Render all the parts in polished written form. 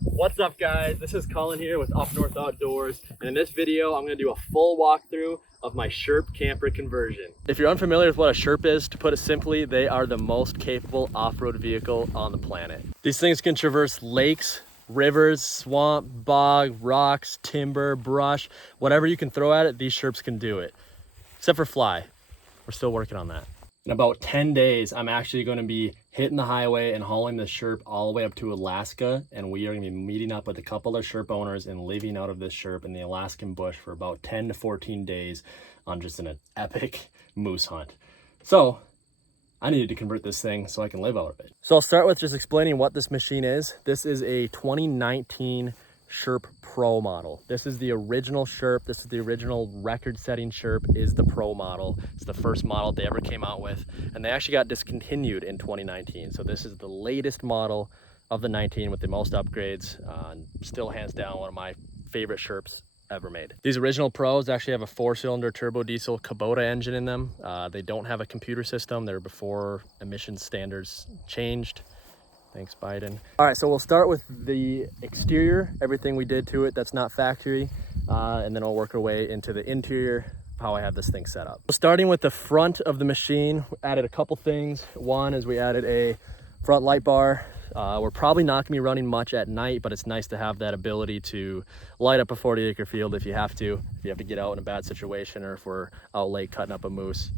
What's up, guys? This is Colin here with Up North Outdoors, and in this video I'm going to do a full walkthrough of my Sherp camper conversion. If you're unfamiliar with what a Sherp is, to put it simply, they are the most capable off-road vehicle on the planet. These things can traverse lakes, rivers, swamp, bog, rocks, timber, brush, whatever you can throw at it, these Sherps can do it. Except for fly. We're still working on that. In about 10 days, I'm actually going to be hitting the highway and hauling the Sherp all the way up to Alaska, and we are going to be meeting up with a couple of Sherp owners and living out of this Sherp in the Alaskan bush for about 10 to 14 days on just an epic moose hunt. So I needed to convert this thing so I can live out of it. So I'll start with just explaining what this machine is. This is a 2019 Sherp Pro model. This is the original Sherp. This is the original record-setting Sherp, is the Pro model. It's the first model they ever came out with, and they actually got discontinued in 2019. So this is the latest model of the 19 with the most upgrades. Still hands down one of my favorite Sherps ever made. These original Pros actually have a 4-cylinder turbo diesel Kubota engine in them. They don't have a computer system. They're before emission standards changed. Thanks, Biden. All right, so we'll start with the exterior, everything we did to it that's not factory, and then I'll work our way into the interior, how I have this thing set up. So starting with the front of the machine, we added a couple things. One is we added a front light bar. We're probably not gonna be running much at night, but it's nice to have that ability to light up a 40-acre field if you have to get out in a bad situation, or if we're out late cutting up a moose.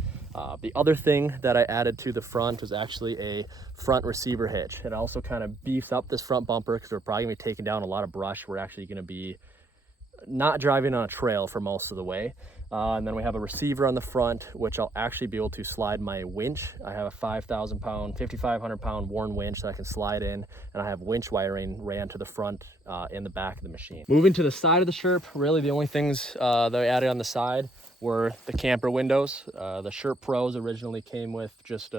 The other thing that I added to the front was actually a front receiver hitch. It also kind of beefs up this front bumper because we're probably gonna be taking down a lot of brush. We're actually gonna be not driving on a trail for most of the way. And then we have a receiver on the front, which I'll actually be able to slide my winch. I have a 5,000 pound, 5,500 pound worn winch that I can slide in, and I have winch wiring ran to the front in the back of the machine. Moving to the side of the Sherp, really the only things that I added on the side were the camper windows. The Sherp Pros originally came with just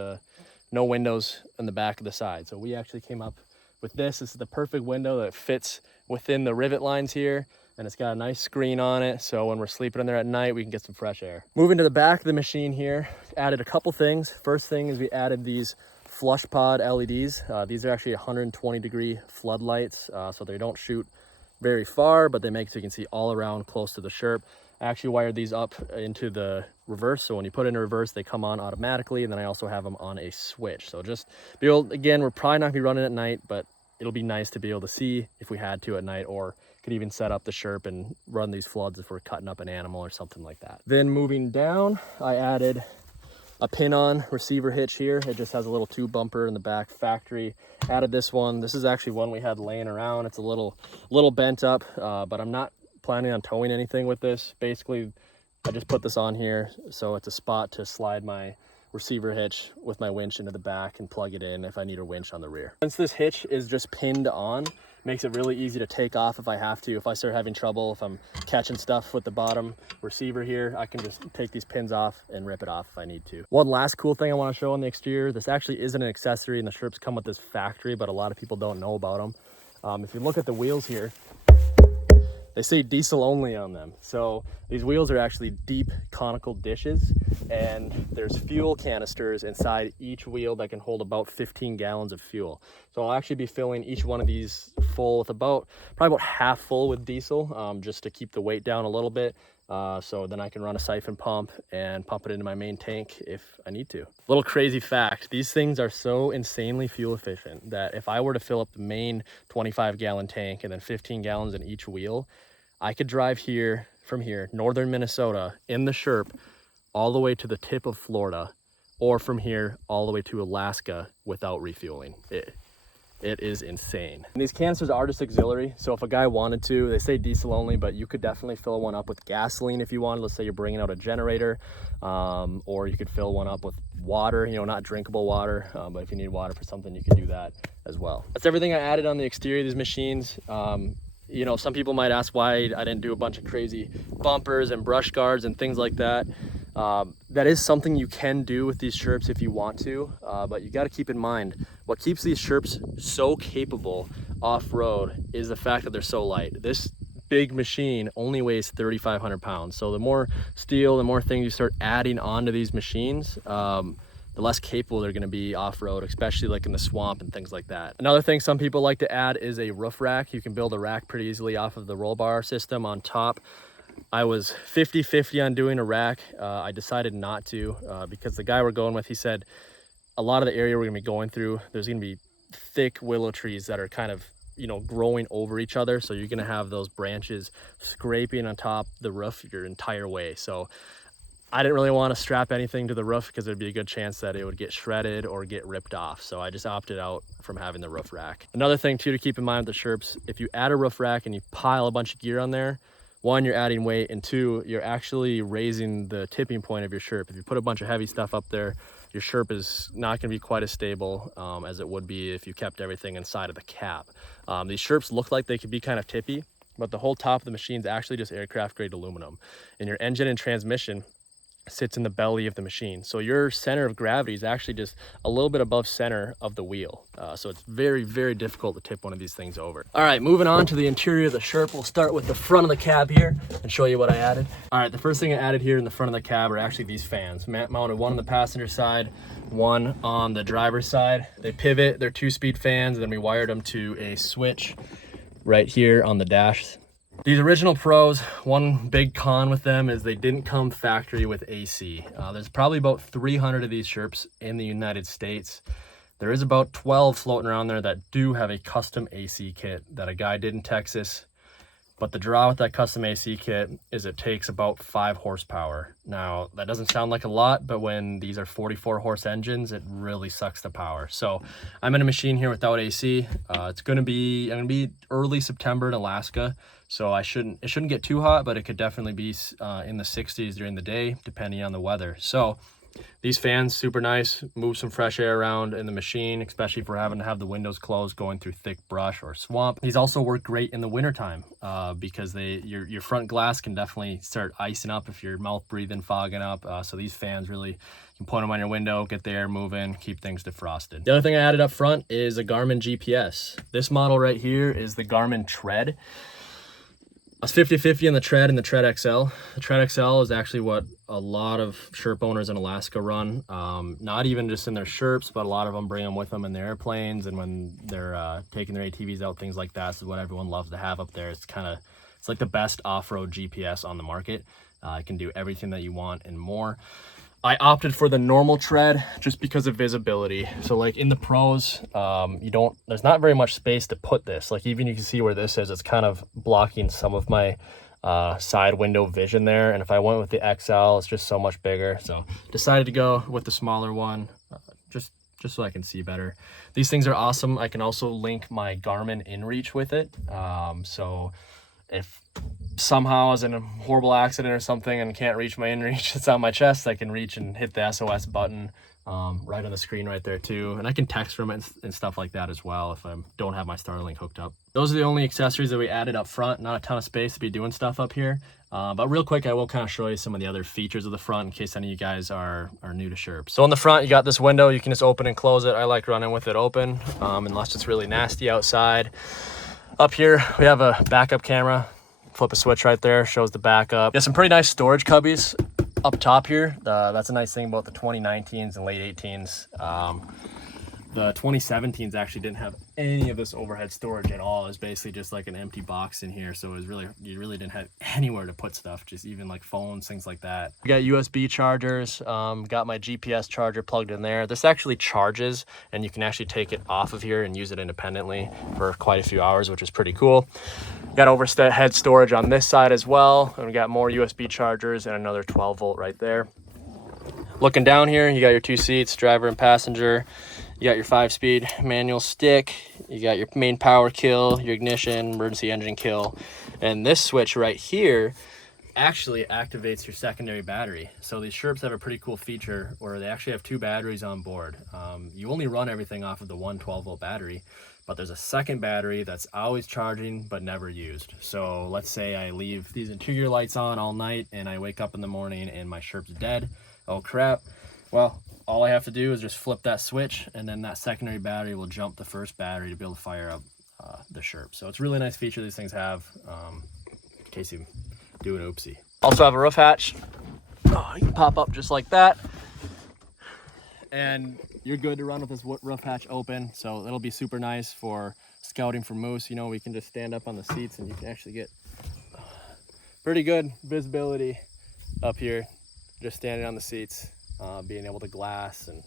no windows in the back of the side. So we actually came up with this. This is the perfect window that fits within the rivet lines here, and it's got a nice screen on it, so when we're sleeping in there at night, we can get some fresh air. Moving to the back of the machine here, added a couple things. First thing is we added these flush pod LEDs. These are actually 120-degree floodlights, so they don't shoot very far, but they make it so you can see all around close to the Sherp. I actually wired these up into the reverse, so when you put it in reverse, they come on automatically, and then I also have them on a switch. So just be able, again, we're probably not gonna be running at night, but it'll be nice to be able to see if we had to at night, or could even set up the Sherp and run these floods if we're cutting up an animal or something like that. Then moving down, I added a pin-on receiver hitch here. It just has a little tube bumper in the back, factory. Added this one. This is actually one we had laying around. It's a little bent up, but I'm not planning on towing anything with this. Basically, I just put this on here so it's a spot to slide my receiver hitch with my winch into the back and plug it in if I need a winch on the rear. Since this hitch is just pinned on, makes it really easy to take off if I have to. If I start having trouble, if I'm catching stuff with the bottom receiver here, I can just take these pins off and rip it off if I need to. One last cool thing I want to show on the exterior, this actually isn't an accessory, and the Sherps come with this factory, but a lot of people don't know about them. If you look at the wheels here, they say diesel only on them. So these wheels are actually deep conical dishes, and there's fuel canisters inside each wheel that can hold about 15 gallons of fuel. So I'll actually be filling each one of these full with probably about half full with diesel, just to keep the weight down a little bit. So then I can run a siphon pump and pump it into my main tank if I need to. Little crazy fact, these things are so insanely fuel efficient that if I were to fill up the main 25-gallon tank and then 15 gallons in each wheel, I could drive from here, northern Minnesota, in the Sherp, all the way to the tip of Florida, or from here all the way to Alaska without refueling. It is insane. And these canisters are just auxiliary, so if a guy wanted to, they say diesel only, but you could definitely fill one up with gasoline if you wanted. Let's say you're bringing out a generator, or you could fill one up with water, not drinkable water, but if you need water for something, you could do that as well. That's everything I added on the exterior of these machines. Some people might ask why I didn't do a bunch of crazy bumpers and brush guards and things like that. That is something you can do with these Sherps if you want to, but you got to keep in mind what keeps these Sherps so capable off-road is the fact that they're so light. This big machine only weighs 3,500 pounds. So the more steel, the more things you start adding onto these machines, the less capable they're going to be off-road, especially like in the swamp and things like that. Another thing some people like to add is a roof rack. You can build a rack pretty easily off of the roll bar system on top. I was 50-50 on doing a rack. I decided not to because the guy we're going with, he said a lot of the area we're gonna be going through, there's gonna be thick willow trees that are kind of, you know, growing over each other. So you're gonna have those branches scraping on top the roof your entire way. So I didn't really want to strap anything to the roof because there'd be a good chance that it would get shredded or get ripped off. So I just opted out from having the roof rack. Another thing too to keep in mind with the Sherps, if you add a roof rack and you pile a bunch of gear on there, one, you're adding weight, and two, you're actually raising the tipping point of your Sherp. If you put a bunch of heavy stuff up there, your Sherp is not going to be quite as stable as it would be if you kept everything inside of the cab. These Sherps look like they could be kind of tippy, but the whole top of the machine is actually just aircraft grade aluminum. And your engine and transmission sits in the belly of the machine. So your center of gravity is actually just a little bit above center of the wheel. So it's very, very difficult to tip one of these things over. All right, moving on to the interior of the Sherp. We'll start with the front of the cab here and show you what I added. All right, the first thing I added here in the front of the cab are actually these fans. Mounted one on the passenger side, one on the driver's side. They pivot, they're 2-speed fans, and then we wired them to a switch right here on the dash. These original Pros, one big con with them is they didn't come factory with AC. There's probably about 300 of these Sherps in the United States. There is about 12 floating around there that do have a custom AC kit that a guy did in Texas. But the draw with that custom AC kit is it takes about 5 horsepower. Now, that doesn't sound like a lot, but when these are 44 horse engines, it really sucks the power. So I'm in a machine here without AC. I'm gonna be early September in Alaska. So it shouldn't get too hot, but it could definitely be in the 60s during the day, depending on the weather. So these fans, super nice, move some fresh air around in the machine, especially if we're having to have the windows closed going through thick brush or swamp. These also work great in the wintertime because your front glass can definitely start icing up if you're mouth breathing, fogging up. So these fans really, you can point them on your window, get the air moving, keep things defrosted. The other thing I added up front is a Garmin GPS. This model right here is the Garmin Tread. I was 50-50 on the Tread and the Tread XL. The Tread XL is actually what a lot of Sherp owners in Alaska run. Not even just in their Sherps, but a lot of them bring them with them in their airplanes and when they're taking their ATVs out, things like that. This is what everyone loves to have up there. It's like the best off-road GPS on the market. It can do everything that you want and more. I opted for the normal Tread just because of visibility. So like in the Pros, there's not very much space to put this. Like even you can see where this is, it's kind of blocking some of my side window vision there. And if I went with the XL, it's just so much bigger. So decided to go with the smaller one, just so I can see better. These things are awesome. I can also link my Garmin InReach with it. So if somehow I was in a horrible accident or something and can't reach my InReach, it's on my chest, I can reach and hit the SOS button right on the screen right there too. And I can text from it and stuff like that as well if I don't have my Starlink hooked up. Those are the only accessories that we added up front. Not a ton of space to be doing stuff up here. But real quick, I will kind of show you some of the other features of the front in case any of you guys are new to Sherp. So on the front, you got this window. You can just open and close it. I like running with it open unless it's really nasty outside. Up here, we have a backup camera. Flip a switch right there, shows the backup. There's some pretty nice storage cubbies up top here. That's a nice thing about the 2019s and late 18s. The 2017s actually didn't have any of this overhead storage at all. It was basically just like an empty box in here. So it was you really didn't have anywhere to put stuff, just even like phones, things like that. We got USB chargers, got my GPS charger plugged in there. This actually charges and you can actually take it off of here and use it independently for quite a few hours, which is pretty cool. Got overhead storage on this side as well. And we got more USB chargers and another 12 volt right there. Looking down here, you got your 2 seats, driver and passenger. You got your 5-speed manual stick. You got your main power kill, your ignition, emergency engine kill. And this switch right here actually activates your secondary battery. So these Sherps have a pretty cool feature where they actually have 2 batteries on board. You only run everything off of the one 12-volt battery, but there's a second battery that's always charging but never used. So let's say I leave these interior lights on all night and I wake up in the morning and my Sherp's dead. Oh crap. Well, all I have to do is just flip that switch and then that secondary battery will jump the first battery to be able to fire up the Sherp. So it's a really nice feature these things have in case you do an oopsie. Also have a roof hatch. You can pop up just like that. and you're good to run with this roof hatch open. So it'll be super nice for scouting for moose. You know, we can just stand up on the seats and you can actually get pretty good visibility up here, just standing on the seats, being able to glass and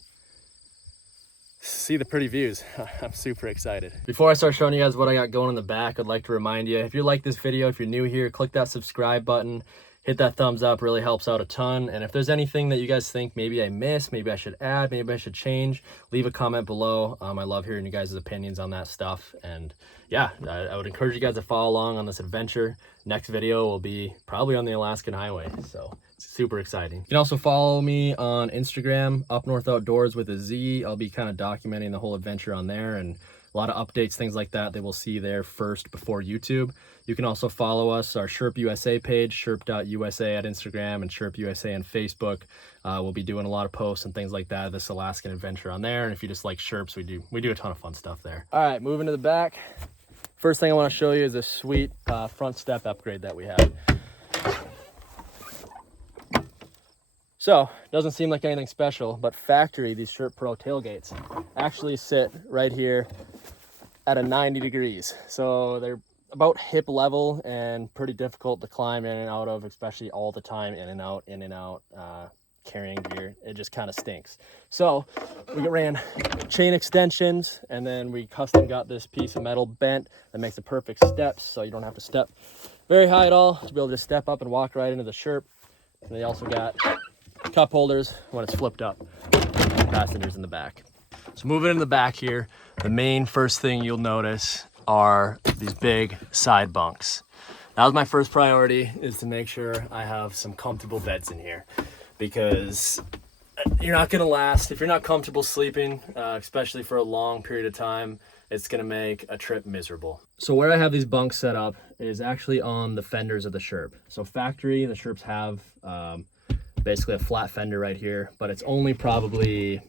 see the pretty views. I'm super excited. Before I start showing you guys what I got going in the back, I'd like to remind you, if you like this video, if you're new here, click that subscribe button, hit that thumbs up, really helps out a ton. And if there's anything that you guys think maybe I missed, maybe I should add, maybe I should change, leave a comment below. I love hearing you guys' opinions on that stuff. And yeah, I would encourage you guys to follow along on this adventure. Next video will be probably on the Alaskan Highway, so it's super exciting. You can also follow me on Instagram, Up North Outdoors with a Z. I'll be kind of documenting the whole adventure on there, and a lot of updates, things like that, they will see there first before YouTube. You can also follow us, our Sherp USA page, sherp.usa at Instagram, and Sherp USA on Facebook. We'll be doing a lot of posts and things like that, this Alaskan adventure on there. And if you just like Sherps, we do a ton of fun stuff there. All right, moving to the back. First thing I want to show you is this sweet front step upgrade that we have. So, doesn't seem like anything special, but factory, these Sherp Pro tailgates actually sit right here at a 90 degrees. So they're about hip level and pretty difficult to climb in and out of, especially all the time, in and out, carrying gear. It just kind of stinks. So we ran chain extensions, and then we custom got this piece of metal bent that makes the perfect steps, so you don't have to step very high at all to be able to step up and walk right into the Sherp. And they also got cup holders when it's flipped up, passengers in the back. So moving in the back here, the main first thing you'll notice are these big side bunks. That was my first priority, is to make sure I have some comfortable beds in here, because you're not gonna last if you're not comfortable sleeping, especially for a long period of time. It's gonna make a trip miserable. So where I have these bunks set up is actually on the fenders of the Sherp. So factory, the Sherps have basically a flat fender right here, but it's only probably,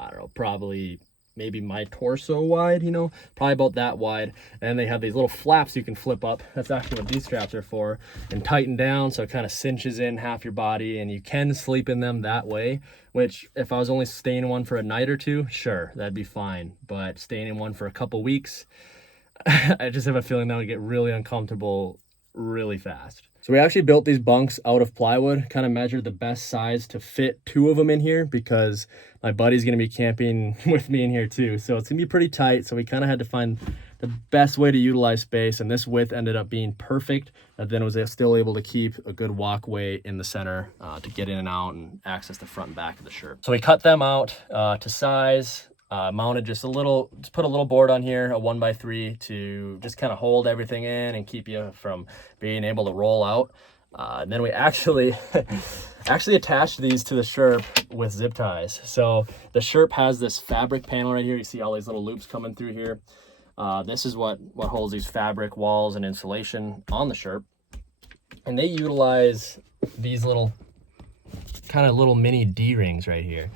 I don't know, probably maybe my torso wide, you know, probably about that wide. And they have these little flaps you can flip up. That's actually what these straps are for, and tighten down so it kind of cinches in half your body, and you can sleep in them that way, which if I was only staying in one for a night or two, sure, that'd be fine. But staying in one for a couple weeks, I just have a feeling that would get really uncomfortable really fast. So we actually built these bunks out of plywood, kind of measured the best size to fit 2 of them in here, because my buddy's going to be camping with me in here too. So it's going to be pretty tight. So we kind of had to find the best way to utilize space. And this width ended up being perfect. And then was still able to keep a good walkway in the center to get in and out and access the front and back of the Sherp. So we cut them out to size. Mounted just put a little board on here, a 1x3, to just kind of hold everything in and keep you from being able to roll out. And then we actually attached these to the Sherp with zip ties. So the Sherp has this fabric panel right here. You see all these little loops coming through here. This is what holds these fabric walls and insulation on the Sherp. And they utilize these little mini D-rings right here.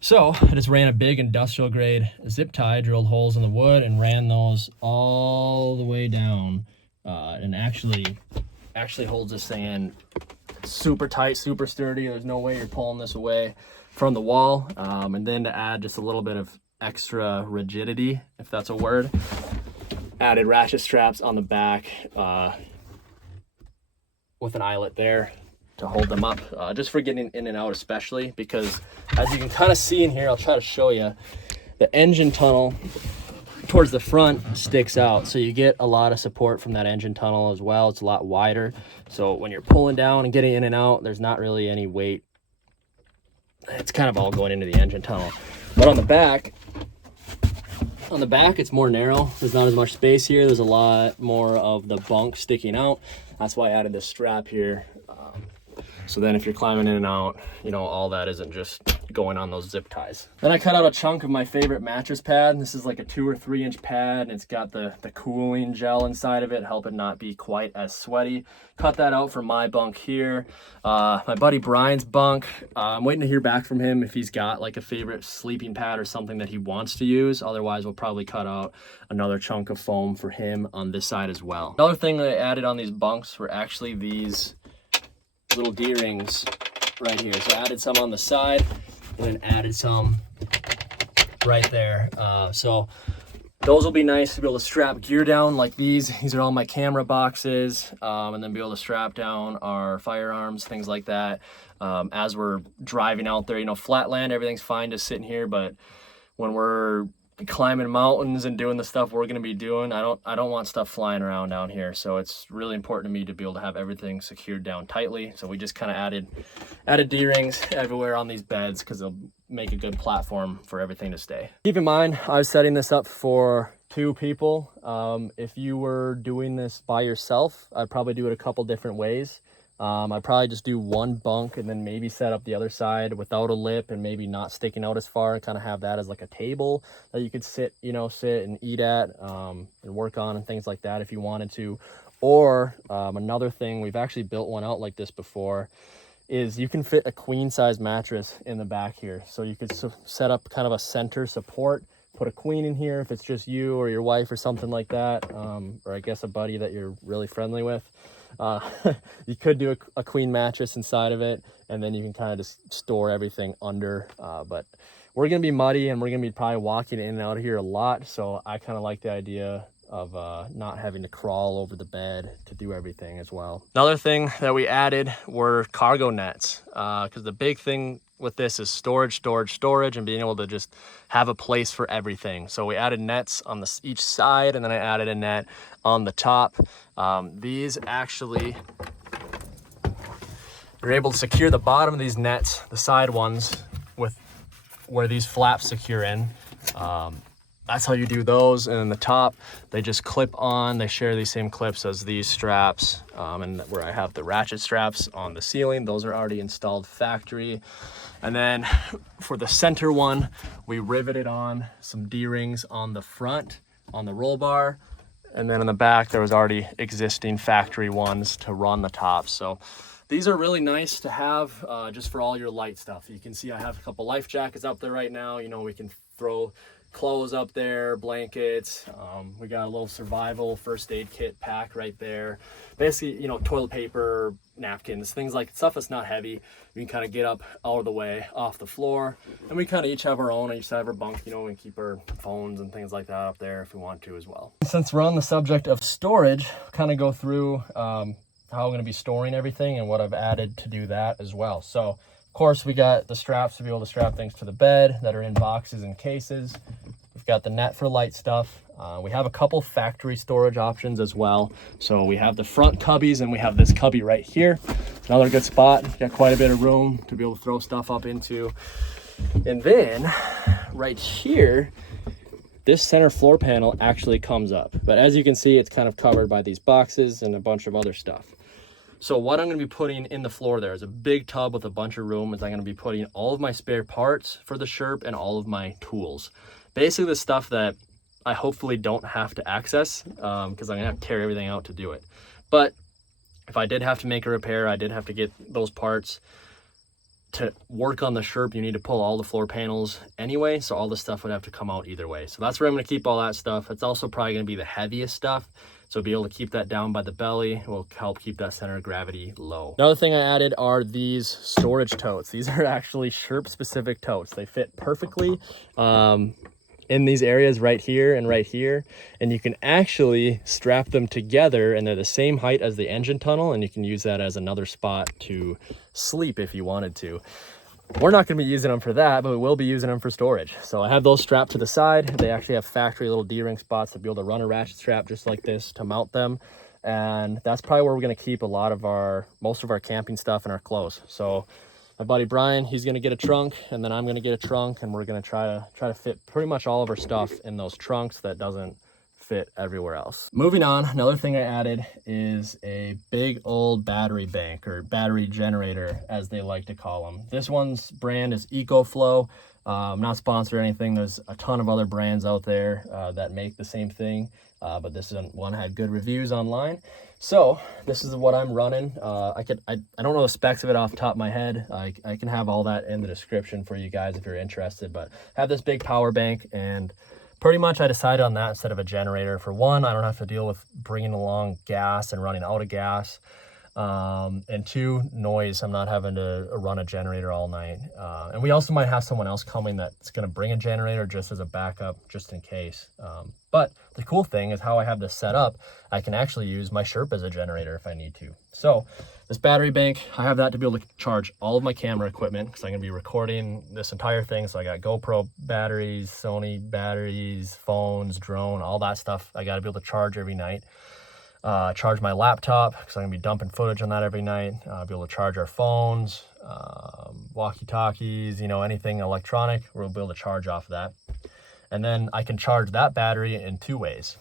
So I just ran a big industrial grade zip tie, drilled holes in the wood, and ran those all the way down, and actually holds this thing in super tight, super sturdy. There's no way you're pulling this away from the wall. And then to add just a little bit of extra rigidity, if that's a word, added ratchet straps on the back with an eyelet there to hold them up, just for getting in and out, especially because, as you can kind of see in here, I'll try to show you, the engine tunnel towards the front sticks out, so you get a lot of support from that engine tunnel as well. It's a lot wider, so when you're pulling down and getting in and out, there's not really any weight. It's kind of all going into the engine tunnel. But on the back it's more narrow. There's not as much space here. There's a lot more of the bunk sticking out. That's why I added this strap here. So then if you're climbing in and out, you know, all that isn't just going on those zip ties. Then I cut out a chunk of my favorite mattress pad. This is like a 2 or 3 inch pad, and it's got the cooling gel inside of it, help it not be quite as sweaty. Cut that out for my bunk here. My buddy Brian's bunk, I'm waiting to hear back from him if he's got like a favorite sleeping pad or something that he wants to use. Otherwise, we'll probably cut out another chunk of foam for him on this side as well. Another thing that I added on these bunks were actually these little D-rings right here. So I added some on the side, and then added some right there. So those will be nice to be able to strap gear down like these. These are all my camera boxes, and then be able to strap down our firearms, things like that. As we're driving out there, you know, flatland, everything's fine just sitting here, but when we're climbing mountains and doing the stuff we're going to be doing, I don't want stuff flying around down here. So it's really important to me to be able to have everything secured down tightly. So we just kind of added D-rings everywhere on these beds because they'll make a good platform for everything to stay. Keep in mind, I was setting this up for 2 people. If you were doing this by yourself, I'd probably do it a couple different ways. I'd probably just do one bunk and then maybe set up the other side without a lip and maybe not sticking out as far, and kind of have that as like a table that you could sit and eat at, and work on and things like that if you wanted to. Or another thing, we've actually built one out like this before, is you can fit a queen size mattress in the back here. So you could set up kind of a center support, put a queen in here if it's just you or your wife or something like that, or I guess a buddy that you're really friendly with. You could do a queen mattress inside of it, and then you can kind of just store everything under. But we're gonna be muddy and we're gonna be probably walking in and out of here a lot, so I kind of like the idea of not having to crawl over the bed to do everything as well. Another thing that we added were cargo nets, because the big thing with this is storage, and being able to just have a place for everything. So we added nets on each side, and then I added a net on the top. These actually, you're able to secure the bottom of these nets, the side ones, with where these flaps secure in. That's how you do those. And then the top, they just clip on. They share these same clips as these straps. And where I have the ratchet straps on the ceiling, those are already installed factory. And then for the center one, we riveted on some D-rings on the front, on the roll bar. And then in the back, there was already existing factory ones to run the top. So these are really nice to have just for all your light stuff. You can see I have a couple life jackets up there right now. You know, we can throw clothes up there, blankets. We got a little survival first aid kit pack right there. Basically, you know, toilet paper, napkins, things like stuff that's not heavy. We can kind of get up out of the way off the floor, and we kind of each have our own on each side of our bunk, you know, and keep our phones and things like that up there if we want to as well. Since we're on the subject of storage, kind of go through how I'm going to be storing everything and what I've added to do that as well. So of course, we got the straps to be able to strap things to the bed that are in boxes and cases. We've got the net for light stuff. We have a couple factory storage options as well. So we have the front cubbies, and we have this cubby right here. Another good spot. Got quite a bit of room to be able to throw stuff up into. And then right here, this center floor panel actually comes up. But as you can see, it's kind of covered by these boxes and a bunch of other stuff. So what I'm going to be putting in the floor there is a big tub with a bunch of room. Is I'm going to be putting all of my spare parts for the Sherp and all of my tools. Basically the stuff that I hopefully don't have to access, because I'm going to have to tear everything out to do it. But if I did have to make a repair, I did have to get those parts. To work on the Sherp, you need to pull all the floor panels anyway, so all the stuff would have to come out either way. So that's where I'm going to keep all that stuff. It's also probably going to be the heaviest stuff. So be able to keep that down by the belly will help keep that center of gravity low. Another thing I added are these storage totes. These are actually Sherp specific totes. They fit perfectly in these areas right here and right here. And you can actually strap them together, and they're the same height as the engine tunnel, and you can use that as another spot to sleep if you wanted to. We're not going to be using them for that, but we will be using them for storage. So I have those strapped to the side. They actually have factory little D-ring spots to be able to run a ratchet strap just like this to mount them. And that's probably where we're going to keep most of our camping stuff and our clothes. So my buddy Brian, he's going to get a trunk, and then I'm going to get a trunk, and we're going to try to fit pretty much all of our stuff in those trunks that doesn't fit everywhere else. Moving on, another thing I added is a big old battery bank, or battery generator as they like to call them. This one's brand is EcoFlow. I'm not sponsored or anything. There's a ton of other brands out there that make the same thing, but this one had good reviews online. So this is what I'm running. I don't know the specs of it off the top of my head. I can have all that in the description for you guys if you're interested, but I have this big power bank, and pretty much I decided on that instead of a generator. For one, I don't have to deal with bringing along gas and running out of gas. And 2, noise. I'm not having to run a generator all night. And we also might have someone else coming that's going to bring a generator just as a backup, just in case. But the cool thing is how I have this set up, I can actually use my Sherp as a generator if I need to. So this battery bank, I have that to be able to charge all of my camera equipment, because I'm going to be recording this entire thing. So I got GoPro batteries, Sony batteries, phones, drone, all that stuff I got to be able to charge every night. Charge my laptop, because I'm going to be dumping footage on that every night. Be able to charge our phones, walkie-talkies, you know, anything electronic, we'll be able to charge off of that. And then I can charge that battery in 2 ways.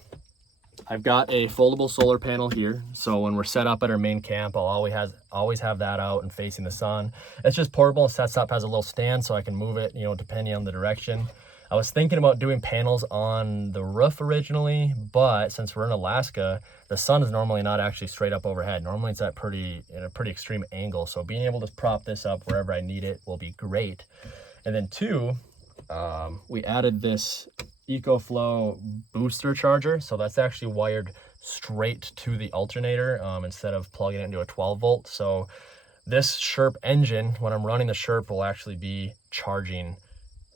I've got a foldable solar panel here, so when we're set up at our main camp, I'll always have that out and facing the sun. It's just portable, it sets up, has a little stand so I can move it, you know, depending on the direction. I was thinking about doing panels on the roof originally, but since we're in Alaska, the sun is normally not actually straight up overhead. Normally it's at in a pretty extreme angle. So being able to prop this up wherever I need it will be great. And then 2, we added this EcoFlow booster charger. So that's actually wired straight to the alternator instead of plugging it into a 12 volt. So this Sherp engine, when I'm running the Sherp, will actually be charging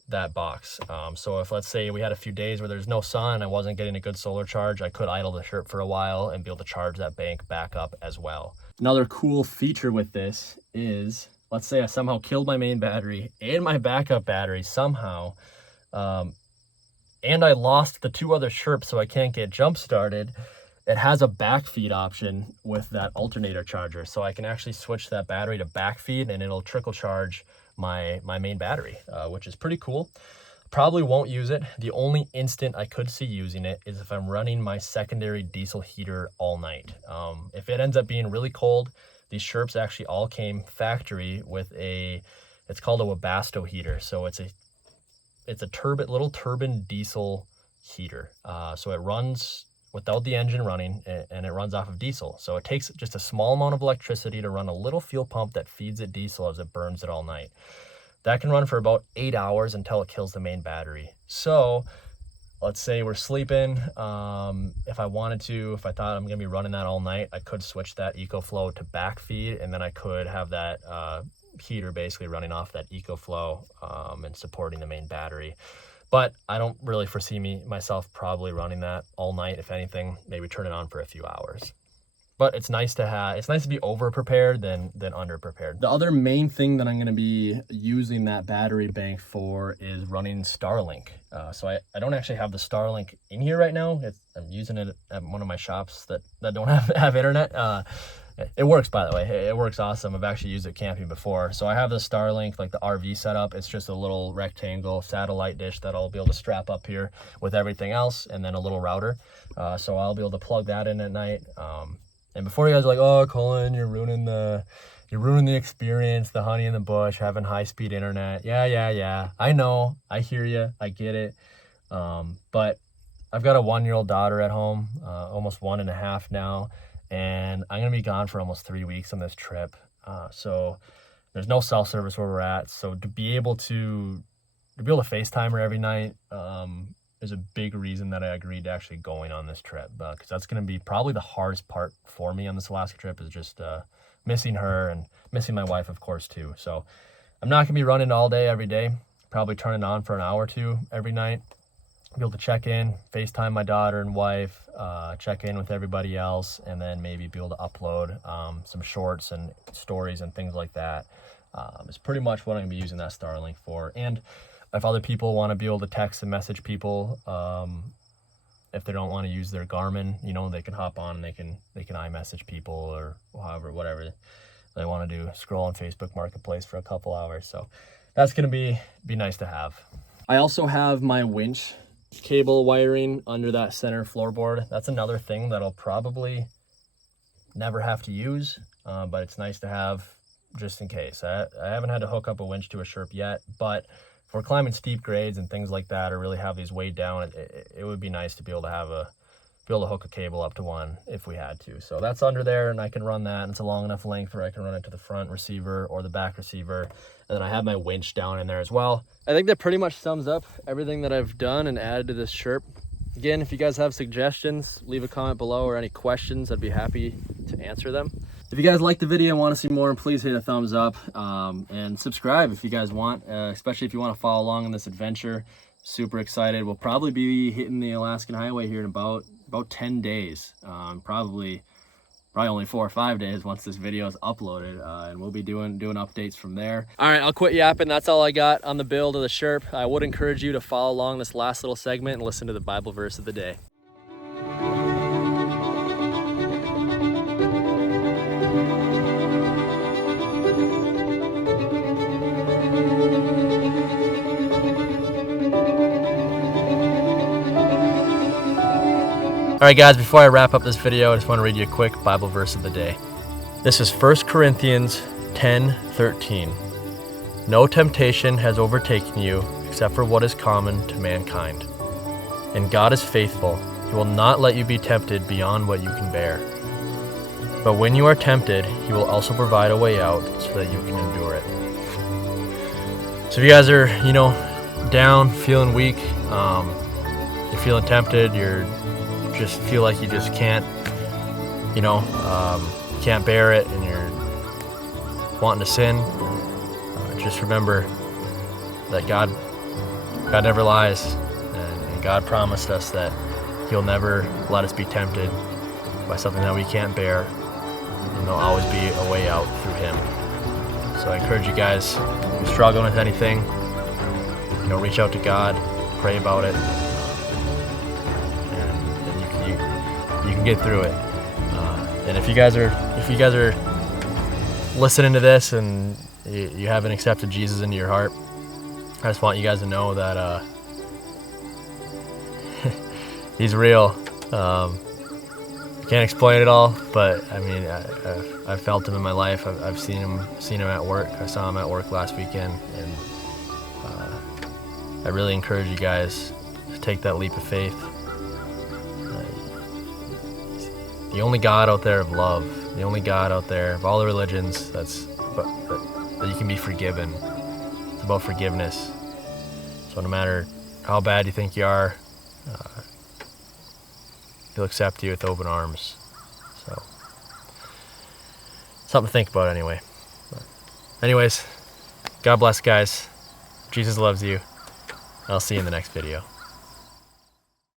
that box. So if, let's say, we had a few days where there's no sun and I wasn't getting a good solar charge, I could idle the Sherp for a while and be able to charge that bank back up as well. Another cool feature with this is, let's say I somehow killed my main battery and my backup battery somehow, and I lost the 2 other Sherps so I can't get jump started. It has a backfeed option with that alternator charger, so I can actually switch that battery to backfeed and it'll trickle charge my main battery, which is pretty cool. Probably won't use it. The only instant I could see using it is if I'm running my secondary diesel heater all night. If it ends up being really cold, these Sherps actually all came factory with it's called a Webasto heater. So it's a little turbine diesel heater. So it runs without the engine running, and it runs off of diesel. So it takes just a small amount of electricity to run a little fuel pump that feeds it diesel as it burns it all night. That can run for about 8 hours until it kills the main battery. So let's say we're sleeping. If I thought I'm gonna be running that all night, I could switch that EcoFlow to backfeed, and then I could have that heater basically running off that EcoFlow and supporting the main battery. But I don't really foresee myself probably running that all night. If anything, maybe turn it on for a few hours. But it's nice to be over prepared than under prepared. The other main thing that I'm going to be using that battery bank for is running Starlink. So I don't actually have the Starlink in here right now. I'm using it at one of my shops that don't have internet. It works, by the way. It works awesome. I've actually used it camping before. So I have the Starlink, like the RV setup. It's just a little rectangle satellite dish that I'll be able to strap up here with everything else, and then a little router. So I'll be able to plug that in at night. And before you guys are like, oh, Colin, you're ruining the experience, the honey in the bush, having high-speed internet. Yeah. I know. I hear you. I get it. But I've got a 1-year-old daughter at home, almost 1.5 now. And I'm going to be gone for almost 3 weeks on this trip. So there's no cell service where we're at. So to be able to FaceTime her every night is a big reason that I agreed to actually going on this trip. Because that's going to be probably the hardest part for me on this Alaska trip, is just missing her and missing my wife, of course, too. So I'm not going to be running all day every day. Probably turn it on for an hour or two every night. Be able to check in, FaceTime my daughter and wife, check in with everybody else, and then maybe be able to upload some shorts and stories and things like that. It's pretty much what I'm going to be using that Starlink for. And if other people want to be able to text and message people, if they don't want to use their Garmin, they can hop on and they can iMessage people, or whatever they want to do, scroll on Facebook Marketplace for a couple hours. So that's going to be nice to have. I also have my winch cable wiring under that center floorboard. That's another thing that I'll probably never have to use, but it's nice to have just in case. I haven't had to hook up a winch to a Sherp yet, but if we're climbing steep grades and things like that, or really have these weighed down, it would be nice to be able to hook a cable up to one if we had to. So that's under there, and I can run that, and it's a long enough length where I can run it to the front receiver or the back receiver. And then I have my winch down in there as well. I think that pretty much sums up everything that I've done and added to this Sherp. Again, if you guys have suggestions, leave a comment below, or any questions, I'd be happy to answer them. If you guys like the video and want to see more, please hit a thumbs up and subscribe if you guys want, especially if you want to follow along in this adventure. Super excited. We'll probably be hitting the Alaskan Highway here in about 10 days, probably only 4 or 5 days once this video is uploaded, and we'll be doing updates from there. All right, I'll quit yapping. That's all I got on the build of the Sherp. I would encourage you to follow along this last little segment and listen to the Bible verse of the day. All right, guys, before I wrap up this video, I just want to read you a quick Bible verse of the day. This is 1 Corinthians 10:13. No temptation has overtaken you except for what is common to mankind. And God is faithful. He will not let you be tempted beyond what you can bear. But when you are tempted, He will also provide a way out so that you can endure it. So if you guys are, down, feeling weak, you're feeling tempted, just feel like you just can't, can't bear it, and you're wanting to sin, just remember that God never lies, and God promised us that He'll never let us be tempted by something that we can't bear, and there'll always be a way out through Him. So I encourage you guys, if you're struggling with anything, reach out to God, pray about it, and you can get through it. And if you guys are listening to this and you haven't accepted Jesus into your heart, I just want you guys to know that He's real. Can't explain it all, but I mean, I've felt Him in my life. I've seen him at work. I saw Him at work last weekend, and I really encourage you guys to take that leap of faith. The only God out there of love, the only God out there of all the religions that you can be forgiven. It's about forgiveness. So no matter how bad you think you are, He'll accept you with open arms. So something to think about anyway. But anyways, God bless, guys. Jesus loves you. I'll see you in the next video.